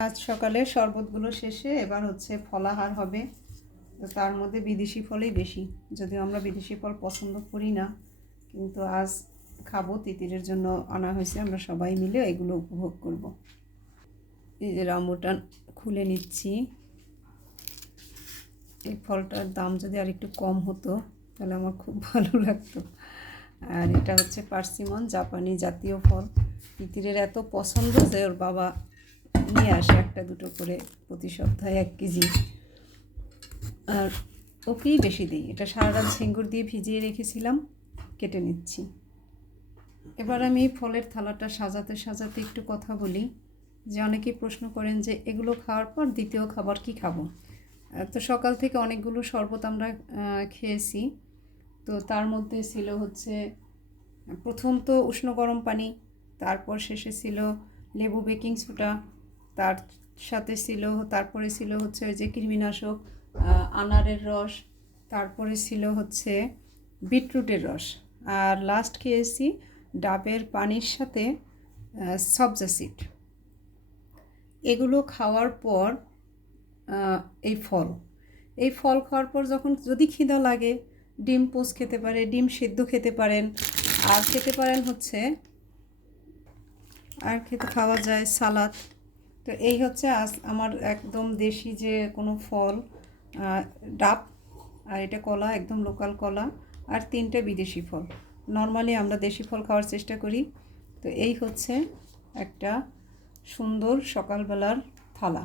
আজ সকালে শরবতগুলো শেষে এবার হচ্ছে ফলাহার হবে। তো তার মধ্যে বিদেশি ফলই বেশি, যদিও আমরা বিদেশি ফল পছন্দ করি না, কিন্তু আজ খাবো, তিতিরের জন্য আনা হয়েছে। আমরা সবাই মিলে এগুলো উপভোগ করব। এই যে রামবুটান খুলে নিচ্ছি। এই ফলটার দাম যদি আর একটু কম হতো তাহলে আমার খুব ভালো লাগতো। আর এটা হচ্ছে পার্সিমন, জাপানি জাতীয় ফল। তিতিরের এত পছন্দ যে ওর বাবা নিয়ে আসে একটা দুটো করে প্রতি সপ্তাহে 1 কেজি। আর ওকেই বেশি দিই। এটা সারা রাত ঝিঙ্গুর দিয়ে ভিজিয়ে রেখেছিলাম, কেটে নিচ্ছি। এবার আমি ফলের থালাটা সাজাতে সাজাতে একটু কথা বলি। যে অনেকেই প্রশ্ন করেন যে এগুলো খাওয়ার পর দ্বিতীয় খাবার কি খাবো। তো সকাল থেকে অনেকগুলো শরবত আমরা খেয়েছি। তো তার মধ্যে ছিল হচ্ছে প্রথম তো উষ্ণ গরম পানি, তারপর শেষে ছিল লেবু বেকিং সোডা, তার সাথে ছিল তারপরে ছিল হচ্ছে ওই যে কৃমিনাশক আনারের রস, তারপরে ছিল হচ্ছে বিটরুটের রস, আর লাস্ট খেয়েছি ডাবের পানির সাথে সবজা সিড। এগুলো খাওয়ার পর এই ফল খাওয়ার পর যখন যদি খিদা লাগে ডিম পোচ খেতে পারে, ডিম সিদ্ধ খেতে পারেন, আর খেতে পারেন হচ্ছে আর খাওয়া যায় সালাদ। তো এই হচ্ছে আজ আমার একদম দেশি যে কোনো ফল, ডাব, আর এটা কলা, একদম লোকাল কলা, আর 3টে বিদেশি ফল। নর্মালি আমরা দেশি ফল খাওয়ার চেষ্টা করি। তো এই হচ্ছে একটা সুন্দর সকালবেলার থালা।